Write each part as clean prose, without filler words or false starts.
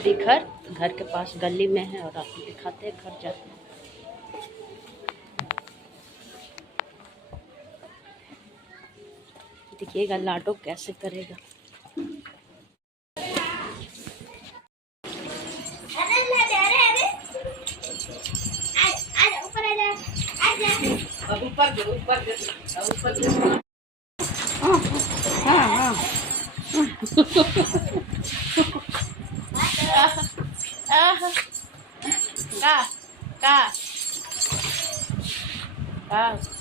अभी घर के पास गली में है और आपको दिखाते हैं घर जाते हैं। देखिएगा लाडो कैसे करेगा।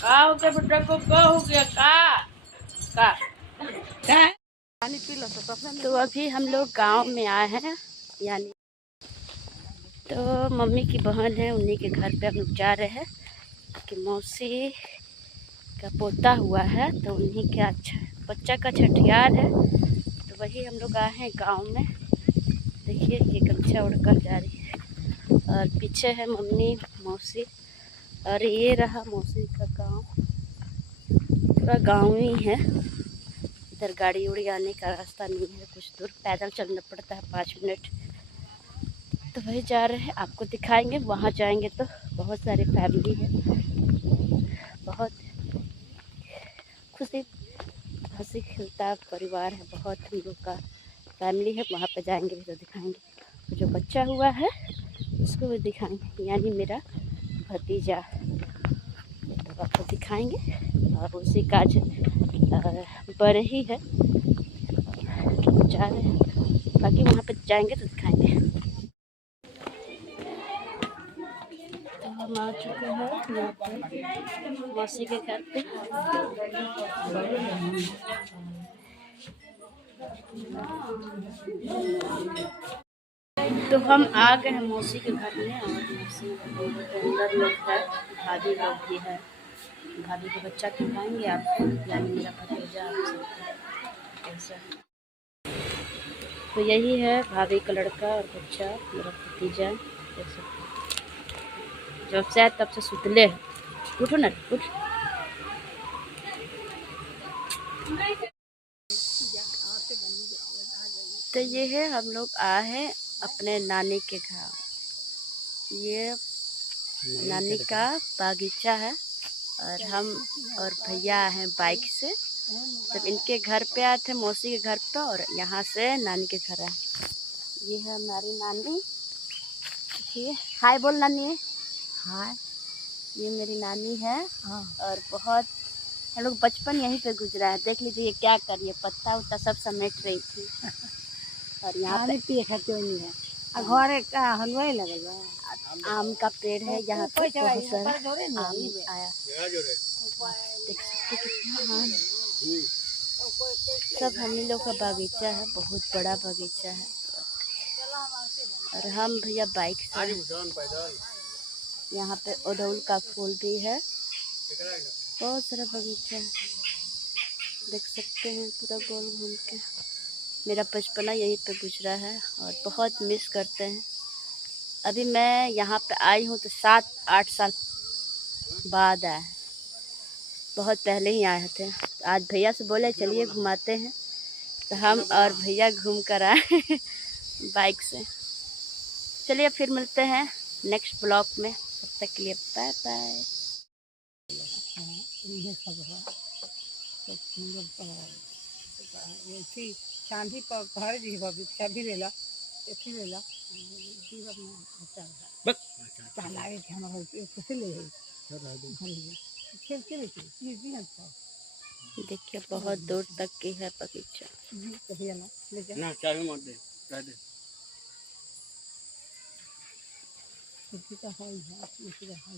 का हो गया बेटा को, का हो गया, का पानी पी लो। तो अभी हम लोग गांव में आए हैं, यानी तो मम्मी की बहन है, उन्हीं के घर पे हम लोग जा रहे हैं कि मौसी का पोता हुआ है, तो उन्हीं के अच्छा बच्चा का छठियार है, तो वही हम लोग आए हैं गांव में। देखिए ये गमछा उड़कर जा रही है और पीछे है मम्मी मौसी, और ये रहा मौसी का गांव। पूरा गांव ही है, इधर गाड़ी उड़ी आने का रास्ता नहीं है, कुछ दूर पैदल चलना पड़ता है 5 मिनट। तो वही जा रहे हैं, आपको दिखाएंगे। वहाँ जाएंगे तो बहुत सारी फैमिली है, बहुत खुशी हंसी खिलता परिवार है, बहुत हम लोग का फैमिली है। वहाँ पे जाएंगे भी तो दिखाएंगे। तो जो बच्चा हुआ है उसको भी दिखाएंगे, यानी मेरा भतीजा, तो आपको दिखाएंगे। और उसी का बड़े ही है, जा रहे हैं, बाकी वहाँ पे जाएंगे तो दिखाएंगे। तो हम आ चुके हैं यहाँ पे मौसी के घर पे। तो हम आ गए हैं मौसी के घर में, और मौसी अंदर लोग है, भाभी लोग भी है। भाभी के बच्चा दिखाएंगे आपको, यानी मेरा भतीजा ऐसा। तो यही है भाभी का लड़का और बच्चा, मेरा भतीजा जैसे। जब से तब से सुतले है, उठो ना उठ। तो ये है हम लोग आए हैं अपने नानी के घर। ये नानी का बागीचा है, और हम और भैया हैं बाइक से। जब इनके घर पे आए थे, मौसी के घर पे, और यहाँ से नानी के घर आए। ये है हमारी नानी, देखिए हाय बोल नानी। हाय। ये मेरी नानी है। हाँ। और बहुत हम लोग बचपन यहीं पे गुजरा है। देख लीजिए ये क्या कर रही है, पत्ता उत्ता सब समेट रही थी। और यहाँ पे पिए खाते नहीं है, घर का हलवाई लगल बा। आम का पेड़ है यहाँ पे, बहुत सारा आम आया। देख सकते कितना आम, सब हम लोग का बागीचा है, बहुत बड़ा बागीचा है। और हम भैया बाइक से, यहाँ पे अड़हुल का फूल भी है, बहुत सारा बगीचा है, देख सकते हैं पूरा गोल घूम के। मेरा बचपना यहीं पे गुजरा है और बहुत मिस करते हैं। अभी मैं यहाँ पे आई हूँ तो 7-8 साल बाद आए, बहुत पहले ही आए थे। तो आज भैया से बोले चलिए घुमाते हैं, तो हम और भैया घूम कर आए बाइक से। चलिए फिर मिलते हैं नेक्स्ट ब्लॉग में, तब तक के लिए बाय बाय। चांदी पर घर जी भिक्षा भी ले ला, ऐसे ले ला जीवन में बस चला है कि हमारा कैसे ले देखिए बहुत दूर तक की है बगीचा। ना चाबी मत दे, कह दे किसी का है, किसी का है।